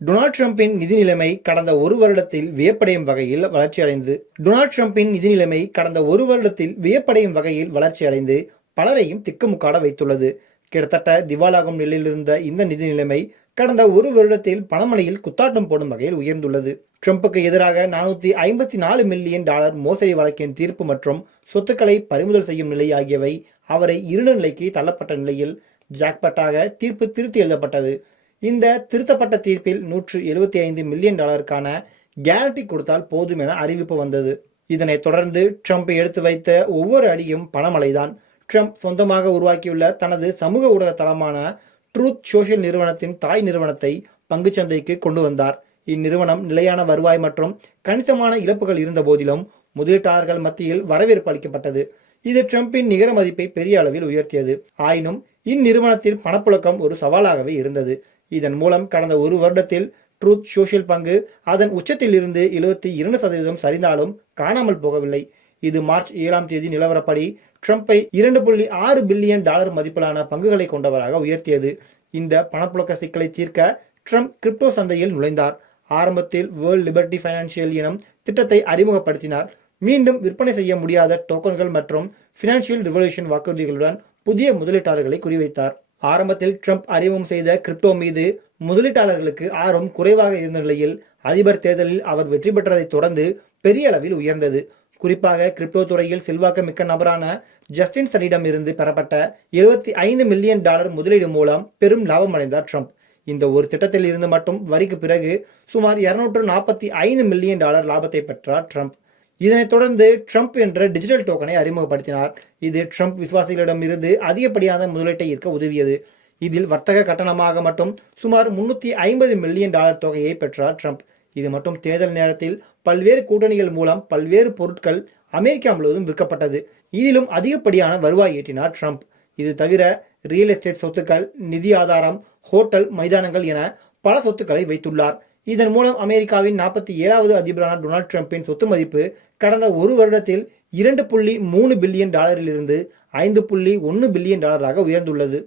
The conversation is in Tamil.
டொனால்ட் ட்ரம்பின் நிதி நிலைமை கடந்த ஒரு வருடத்தில் வியப்படையும் வகையில் வளர்ச்சியடைந்து டொனால்ட் ட்ரம்பின் நிதி நிலைமை கடந்த ஒரு வருடத்தில் வியப்படையும் வகையில் வளர்ச்சியடைந்து பலரையும் திக்குமுக்காட வைத்துள்ளது. கிட்டத்தட்ட திவாலாகும் நிலையில் இருந்த இந்த நிதி நிலைமை கடந்த ஒரு வருடத்தில் பணமழையில் குத்தாட்டம் போடும் வகையில் உயர்ந்துள்ளது. ட்ரம்புக்கு எதிராக நானூற்றி ஐம்பத்தி நாலு மில்லியன் டாலர் மோசடி வழக்கின் தீர்ப்பு மற்றும் சொத்துக்களை பறிமுதல் செய்யும் நிலை ஆகியவை அவரை இருண்ட நிலைக்கு தள்ளப்பட்ட நிலையில் ஜாக்பட்டாக தீர்ப்பு திருத்தி எழுதப்பட்டது. இந்த திருத்தப்பட்ட தீர்ப்பில் நூற்று எழுபத்தி ஐந்து மில்லியன் டாலருக்கான கேரண்டி கொடுத்தால் போதும் என அறிவிப்பு வந்தது. இதனைத் தொடர்ந்து ட்ரம்ப் எடுத்து வைத்த ஒவ்வொரு அடியும் பணமழைதான் ட்ரம்ப் சொந்தமாக உருவாக்கியுள்ள தனது சமூக ஊடக தளமான ட்ரூத் சோஷியல் நிறுவனத்தின் தாய் நிறுவனத்தை பங்குச்சந்தைக்கு கொண்டு வந்தார். இந்நிறுவனம் நிலையான வருவாய் மற்றும் கணிசமான இழப்புகள் இருந்த போதிலும் முதலீட்டாளர்கள் மத்தியில் வரவேற்பு அளிக்கப்பட்டது. இது ட்ரம்பின் நிகர மதிப்பை பெரிய அளவில் உயர்த்தியது. ஆயினும் இந்நிறுவனத்தில் பணப்புழக்கம் ஒரு சவாலாகவே இருந்தது. இதன் மூலம் கடந்த ஒரு வருடத்தில் ட்ரூத் சோஷியல் பங்கு அதன் உச்சத்தில் இருந்து எழுபத்தி இரண்டு சதவீதம் சரிந்தாலும் காணாமல் போகவில்லை. இது மார்ச் ஏழாம் தேதி நிலவரப்படி ட்ரம்ப்பை இரண்டு புள்ளி ஆறு பில்லியன் டாலர் மதிப்பிலான பங்குகளை கொண்டவராக உயர்த்தியது. இந்த பணப்புழக்க சிக்கலை தீர்க்க ட்ரம்ப் கிரிப்டோ சந்தையில் நுழைந்தார். ஆரம்பத்தில் வேர்ல்ட் லிபர்டி ஃபைனான்சியல் எனும் திட்டத்தை அறிமுகப்படுத்தினார். மீண்டும் விற்பனை செய்ய முடியாத டோக்கன்கள் மற்றும் ஃபினான்ஷியல் ரிவல்யூஷன் வாக்குறுதிகளுடன் புதிய முதலீட்டாளர்களை குறிவைத்தார். ஆரம்பத்தில் ட்ரம்ப் அறிமுகம் செய்த கிரிப்டோ மீது முதலீட்டாளர்களுக்கு ஆர்வம் குறைவாக இருந்த நிலையில் அதிபர் தேர்தலில் அவர் வெற்றி பெற்றதைத் தொடர்ந்து பெரிய அளவில் உயர்ந்தது. குறிப்பாக கிரிப்டோ துறையில் செல்வாக்கு மிக்க நபரான ஜஸ்டின் சனிடம் இருந்து பெறப்பட்ட இருபத்தி ஐந்து மில்லியன் டாலர் முதலீடு மூலம் பெரும் லாபம் அடைந்தார் ட்ரம்ப். இந்த ஒரு திட்டத்தில் இருந்து மட்டும் வரிக்கு பிறகு சுமார் இருநூற்று நாற்பத்தி ஐந்து மில்லியன் டாலர் லாபத்தை பெற்றார் ட்ரம்ப். இதனைத் தொடர்ந்து ட்ரம்ப் என்ற டிஜிட்டல் டோக்கனை அறிமுகப்படுத்தினார். இது ட்ரம்ப் விசுவாசிகளிடம் இருந்து அதிகப்படியான முதலீட்டை ஈர்க்க உதவியது. இதில் வர்த்தக கட்டணமாக மட்டும் சுமார் முன்னூற்றி ஐம்பது மில்லியன் டாலர் தொகையை பெற்றார் ட்ரம்ப். இது மட்டும் தேர்தல் நேரத்தில் பல்வேறு கூட்டணிகள் மூலம் பல்வேறு பொருட்கள் அமெரிக்கா முழுவதும் விற்கப்பட்டது. இதிலும் அதிகப்படியான வருவாய் ஈட்டினார் ட்ரம்ப். இது தவிர ரியல் எஸ்டேட் சொத்துக்கள் நிதி ஆதாரம் ஹோட்டல் மைதானங்கள் என பல சொத்துக்களை வைத்துள்ளார். இதன் மூலம் அமெரிக்காவின் நாற்பத்தி ஏழாவது அதிபரான டொனால்ட் ட்ரம்பின் சொத்து மதிப்பு கடந்த ஒரு வருடத்தில் இரண்டு புள்ளி மூணு பில்லியன் டாலரிலிருந்து ஐந்து புள்ளி ஒன்று பில்லியன் டாலராக உயர்ந்துள்ளது.